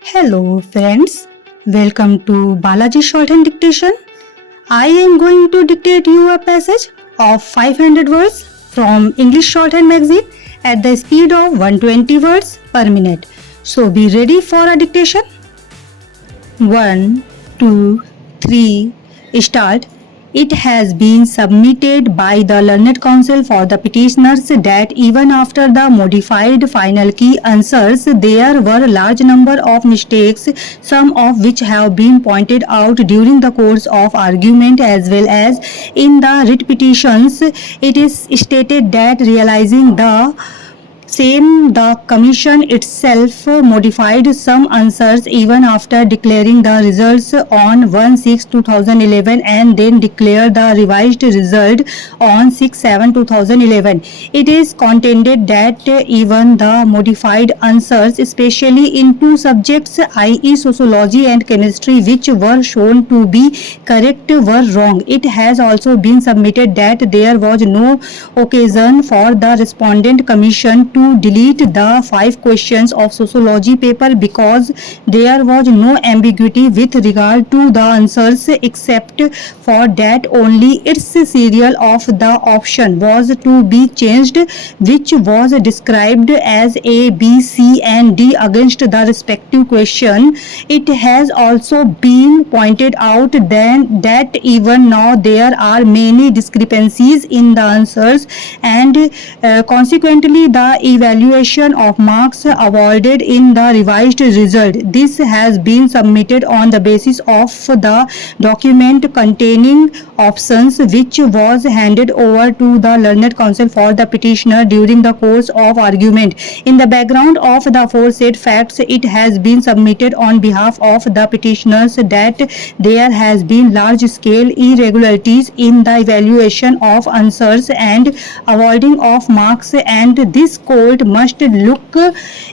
Hello friends, welcome to Balaji Shorthand Dictation. I am going to dictate you a passage of 500 words from English Shorthand magazine at the speed of 120 words per minute. So be ready for a dictation. 1, 2, 3, start. It has been submitted by the Learned Counsel for the petitioners that even after the modified final key answers, there were a large number of mistakes, some of which have been pointed out during the course of argument as well as in the writ petitions. It is stated that realizing the same, the Commission itself modified some answers even after declaring the results on 1/6/2011 and then declared the revised result on 6/7/2011. It is contended that even the modified answers, especially in two subjects, i.e. sociology and chemistry, which were shown to be correct, were wrong. It has also been submitted that there was no occasion for the respondent commission to delete the 5 questions of sociology paper because there was no ambiguity with regard to the answers, except for that only its serial of the option was to be changed, which was described as A, B, C and D against the respective question. It has also been pointed out then that even now there are many discrepancies in the answers and consequently the evaluation of marks awarded in the revised result. This has been submitted on the basis of the document containing options which was handed over to the Learned Counsel for the petitioner during the course of argument. In the background of the aforesaid facts, it has been submitted on behalf of the petitioners that there has been large-scale irregularities in the evaluation of answers and awarding of marks, and this court must look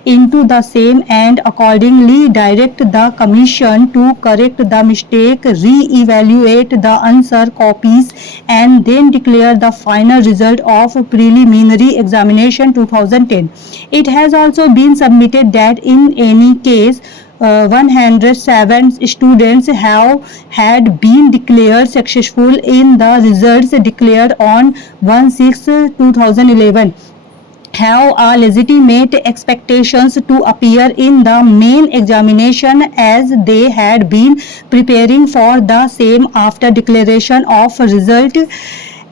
into the same and accordingly direct the Commission to correct the mistake, re-evaluate the answer copies and then declare the final result of preliminary examination 2010. It has also been submitted that in any case 107 students had been declared successful in the results declared on 1/6/2011 have a legitimate expectations to appear in the main examination as they had been preparing for the same after declaration of result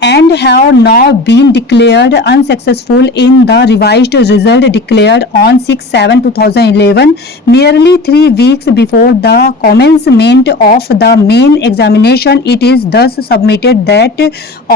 and have now been declared unsuccessful in the revised result declared on 6/7/2011, merely 3 weeks before the commencement of the main examination. It is thus submitted that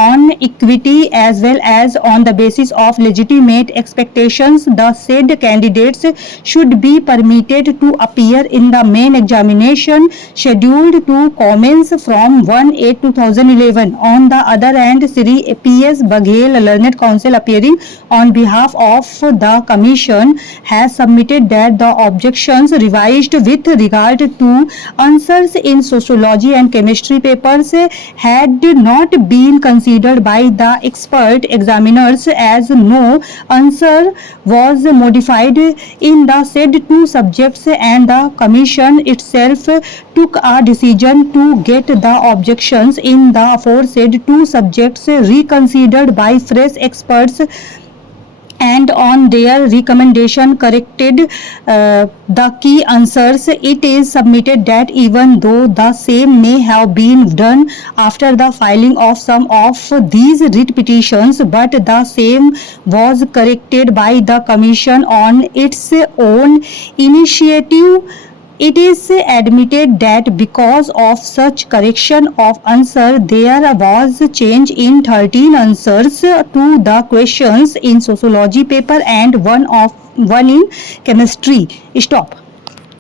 on equity as well as on the basis of legitimate expectations, the said candidates should be permitted to appear in the main examination scheduled to commence from 1/8/2011. On the other hand, Shri P.S. Baghel, Learned Counsel appearing on behalf of the Commission, has submitted that the objections revised with regard to answers in sociology and chemistry papers had not been considered by the expert examiners as no answer was modified in the said two subjects, and the Commission itself took a decision to get the objections in the aforesaid two subjects reconsidered by fresh experts and on their recommendation corrected the key answers. It is submitted that even though the same may have been done after the filing of some of these writ petitions, but the same was corrected by the Commission on its own initiative. It is admitted that because of such correction of answer, there was change in 13 answers to the questions in sociology paper and one in chemistry. Stop.